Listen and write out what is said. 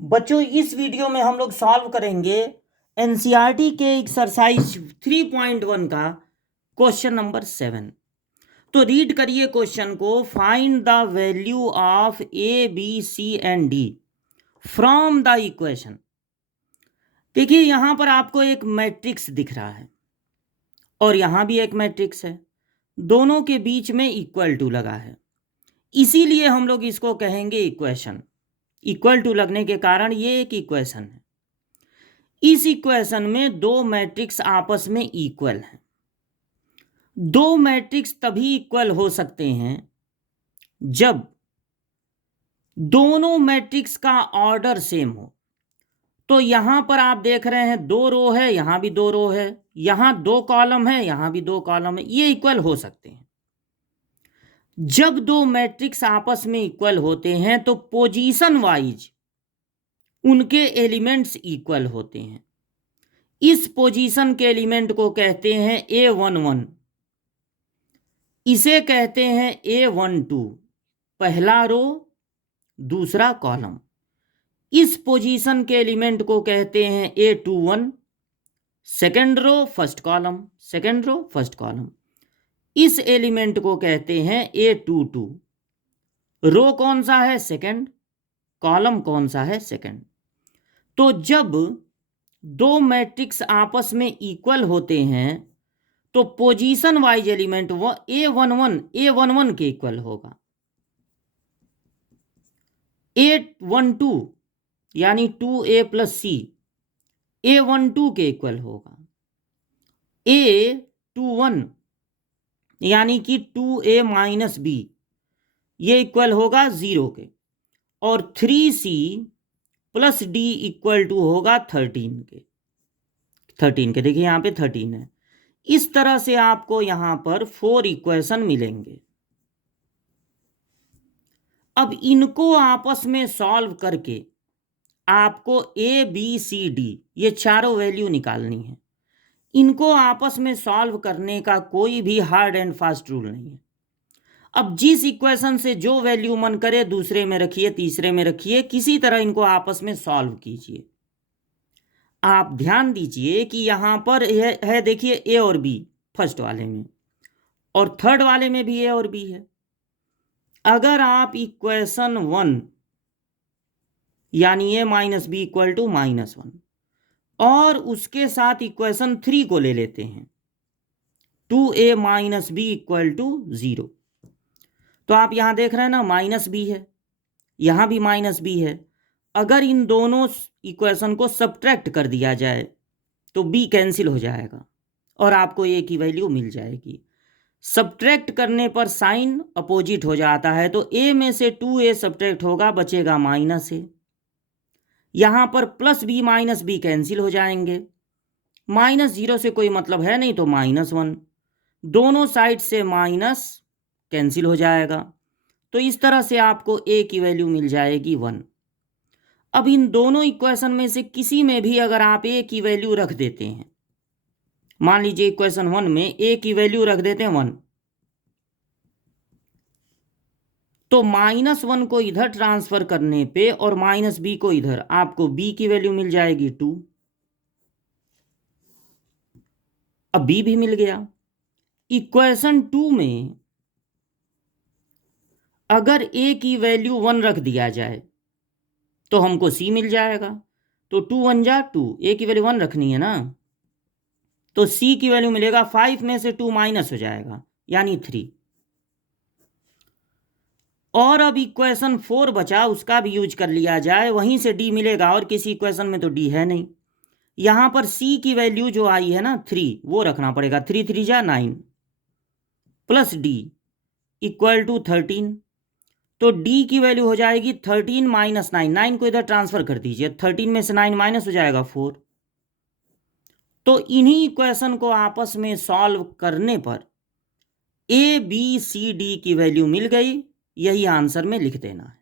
बच्चों इस वीडियो में हम लोग सॉल्व करेंगे एनसीईआरटी के एक्सरसाइज 3.1 का क्वेश्चन नंबर 7। तो रीड करिए क्वेश्चन को। Find the value of A B C and D from the equation. देखिए यहां पर आपको एक मैट्रिक्स दिख रहा है और यहां भी एक मैट्रिक्स है, दोनों के बीच में इक्वल टू लगा है, इसीलिए हम लोग इसको कहेंगे इक्वेशन। इक्वल टू लगने के कारण ये एक इक्वेशन है। इस इक्वेशन में दो मैट्रिक्स आपस में इक्वल हैं। दो मैट्रिक्स तभी इक्वल हो सकते हैं जब दोनों मैट्रिक्स का ऑर्डर सेम हो। तो यहां पर आप देख रहे हैं दो रो है, यहां भी दो रो है, यहां दो कॉलम है, यहां भी दो कॉलम है, ये इक्वल हो सकते हैं। जब दो मैट्रिक्स आपस में इक्वल होते हैं तो पोजीशन वाइज उनके एलिमेंट्स इक्वल होते हैं। इस पोजीशन के एलिमेंट को कहते हैं A11, इसे कहते हैं A12, पहला रो दूसरा कॉलम। इस पोजीशन के एलिमेंट को कहते हैं A21, second row first column, second row first column. इस एलिमेंट को कहते हैं A22, रो कौन सा है सेकेंड, कॉलम कौन सा है सेकेंड। तो जब दो मैट्रिक्स आपस में इक्वल होते हैं तो पोजीशन वाइज एलिमेंट वो A11 के इक्वल होगा, A12 यानी 2A प्लस सी A12 के इक्वल होगा, A21 यानी कि 2A माइनस बी ये इक्वल होगा 0 के, और 3C plus D equal to होगा 13 के। देखिए यहाँ पे 13 है। इस तरह से आपको यहां पर 4 इक्वेशन मिलेंगे। अब इनको आपस में सॉल्व करके आपको ए बी सी डी ये चारों वैल्यू निकालनी है। इनको आपस में सॉल्व करने का कोई भी हार्ड एंड फास्ट रूल नहीं है। अब जिस इक्वेशन से जो वैल्यू मन करे दूसरे में रखिए, तीसरे में रखिए, किसी तरह इनको आपस में सॉल्व कीजिए। आप ध्यान दीजिए कि यहां पर है देखिए ए और बी फर्स्ट वाले में, और थर्ड वाले में भी ए और बी है। अगर आप इक्वेशन 1 यानी ए माइनस बी इक्वल टू -1 और उसके साथ इक्वेशन 3 को ले लेते हैं 2A minus B equal to 0, तो आप यहां देख रहे हैं ना माइनस बी है, यहां भी माइनस बी है। अगर इन दोनों इक्वेशन को सब्ट्रैक्ट कर दिया जाए तो बी कैंसिल हो जाएगा और आपको ए की वैल्यू मिल जाएगी। सब्ट्रैक्ट करने पर साइन अपोजिट हो जाता है, तो ए में से 2A सब्ट्रैक्ट होगा, बचेगा -A। यहां पर plus B minus B cancel हो जाएंगे, -0 से कोई मतलब है नहीं तो -1, दोनों साइड से माइनस कैंसिल हो जाएगा। तो इस तरह से आपको ए की वैल्यू मिल जाएगी 1। अब इन दोनों इक्वेशन में से किसी में भी अगर आप ए की वैल्यू रख देते हैं, मान लीजिए इक्वेशन 1 में ए की वैल्यू रख देते हैं 1, तो -1 को इधर ट्रांसफर करने पे और -b को इधर, आपको b की वैल्यू मिल जाएगी 2। अब b भी मिल गया। इक्वेशन 2 में अगर a की वैल्यू 1 रख दिया जाए तो हमको c मिल जाएगा, तो 2 1 जा 2, a की वैल्यू 1 रखनी है ना, तो c की वैल्यू मिलेगा 5 में से 2 माइनस हो जाएगा यानी 3। और अब इक्वेशन 4 बचा, उसका भी यूज कर लिया जाए, वहीं से d मिलेगा, और किसी इक्वेशन में तो d है नहीं। यहां पर c की वैल्यू जो आई है ना 3, वो रखना पड़ेगा, 3 3 जा 9 प्लस d इक्वल टू 13, तो d की वैल्यू हो जाएगी 13 माइनस 9, 9 को इधर ट्रांसफर कर दीजिए, 13 में से 9 माइनस हो जाएगा 4। तो इन्हीं इक्वेशन को आपस में सॉल्व करने पर ए बी सी डी की वैल्यू मिल गई, यही आंसर में लिख देना है।